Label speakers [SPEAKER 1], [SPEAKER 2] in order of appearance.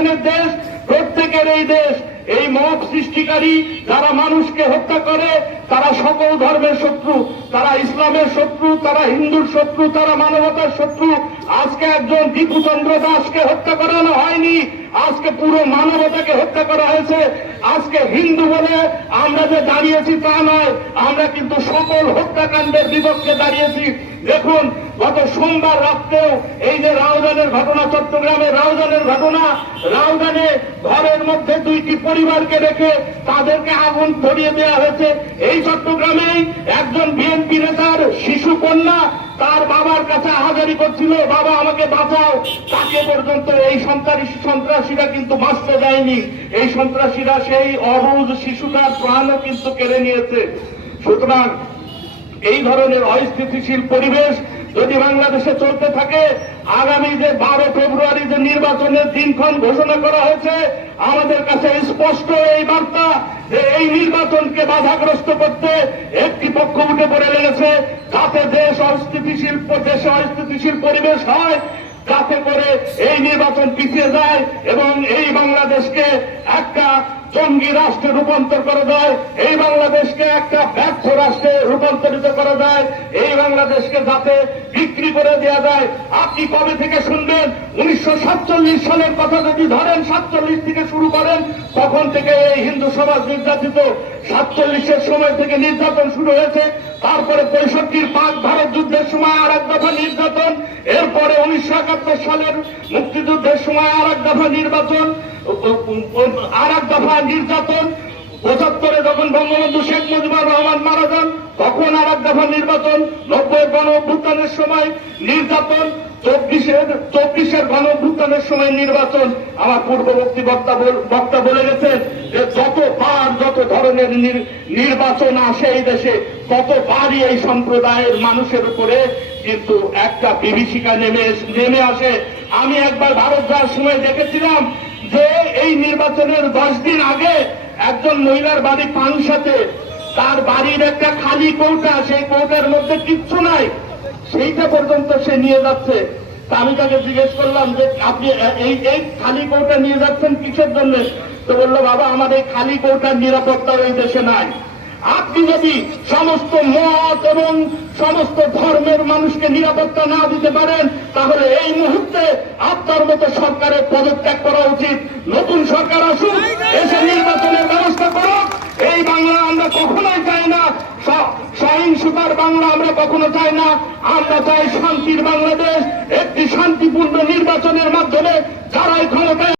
[SPEAKER 1] টেনশনের দেশ, প্রত্যেকের এই দেশ, এই মত সৃষ্টিকারী যারা মানুষকে হত্যা করে, তারা সকল ধর্মের শত্রু, তারা ইসলামের শত্রু, তারা হিন্দুর শত্রু, তারা মানবতার শত্রু। আজকে একজন দীপুচন্দ্র দাসকে হত্যা করানো হয়নি। আজকে পুরো মানবতাকে হত্যা করা হয়েছে। আজকে হিন্দু বলে আমরা যে দাঁড়িয়েছি তা নয়, আমরা কিন্তু সকল হত্যাকাণ্ডের বিপক্ষে দাঁড়িয়েছি। দেখুন, গত সোমবার রাত্রেও এই যে রাউজানের ঘটনা, চট্টগ্রামে রাউজানের ঘটনা, রাউজানে ঘরের মধ্যে দুইটি পরিবারকে রেখে তাদেরকে আগুন ধরিয়ে দেওয়া হয়েছে। এই চট্টগ্রামেই একজন বিএনপি নেতার শিশু কন্যা তার বাবার কাছে আহাজারি করছিল, বাবা, আমাকে বাঁচাও। তাকে পর্যন্ত এই সন্ত্রাসী, সন্ত্রাসীরা কিন্তু বাঁচতে দেয়নি। এই সন্ত্রাসীরা সেই অবুজ শিশুটার প্রাণও কিন্তু কেড়ে নিয়েছে। সুতরাং এই ধরনের অস্থিতিশীল পরিবেশ যদি বাংলাদেশে চলতে থাকে, আগামী যে বারো ফেব্রুয়ারি যে নির্বাচনের দিনক্ষণ ঘোষণা করা হয়েছে, আমাদের কাছে স্পষ্ট এই বার্তা যে এই নির্বাচনকে বাধাগ্রস্ত করতে একটি পক্ষ উঠে পড়ে লেগেছে। অস্থিতিশীল দেশে অস্থিতিশীল পরিবেশ হয় যাতে করে এই নির্বাচন পিছিয়ে যায় এবং এই বাংলাদেশকে একটা জঙ্গি রাষ্ট্রে রূপান্তর করা যায়, এই বাংলাদেশকে একটা ব্যর্থ রাষ্ট্রে রূপান্তরিত করা যায়, এই বাংলাদেশকে যাতে বিক্রি করে দেওয়া যায়। আপনি কবে থেকে শুনবেন, উনিশশো সাতচল্লিশ সালের কথা যদি ধরেন, সাতচল্লিশ থেকে শুরু করেন, তখন থেকে এই হিন্দু সমাজ নির্যাতিত। সাতচল্লিশের সময় থেকে নির্যাতন শুরু হয়েছে তারপরে পঁয়ষট্টির পাক ভারত যুদ্ধের সময় আর এক দফা নির্যাতন, এরপরে উনিশশো একাত্তর সালের মুক্তিযুদ্ধের সময় আর এক দফা নির্বাচন আর এক দফা নির্যাতন, পঁচাত্তরে যখন বঙ্গবন্ধু শেখ মুজিবুর রহমান মারা যান, তখন আর এক দফা নির্বাচন, নব্বই গণ অভ্যুত্থানের সময় নির্যাতন, চব্বিশের চব্বিশের গণ অভ্যুত্থানের সময় নির্বাচন। আমার পূর্ববর্তী বক্তা বক্তা বলে গেছেন যে যত পার, যত ধরনের নির্বাচন আসে এই দেশে, ততবারই এই সম্প্রদায়ের মানুষের উপরে কিন্তু একটা বিভীষিকা নেমে নেমে আসে। আমি একবার ভারত যাওয়ার সময় দেখেছিলাম যে এই নির্বাচনের দশ দিন আগে একজন মহিলার বাড়ি পানসাতে, তার বাড়ির একটা খালি কৌটা, সেই কৌটার মধ্যে কিচ্ছু নাই। সেইটা পর্যন্ত সে নিয়ে যাচ্ছে। আমি তাকে জিজ্ঞেস করলাম যে, আপনি এই খালি কৌটা নিয়ে যাচ্ছেন কিসের জন্য? তো বলল, বাবা এই খালি কৌটার নিরাপত্তা এই দেশে নাই। আপনি যদি সমস্ত মত এবং সমস্ত ধর্মের মানুষকে নিরাপত্তা না দিতে পারেন, তাহলে এই মুহূর্তে আপনার মতো সরকারের পদত্যাগ করা উচিত। নতুন সরকার আসুক, এসে নির্বাচনের ব্যবস্থা করুক। এই বাংলা আমরা কখনোই চাই না। সহিংসতার বাংলা আমরা কখনো চাই না। আমরা চাই শান্তির বাংলাদেশ, একটি শান্তিপূর্ণ নির্বাচনের মাধ্যমে যারাই ক্ষমতায়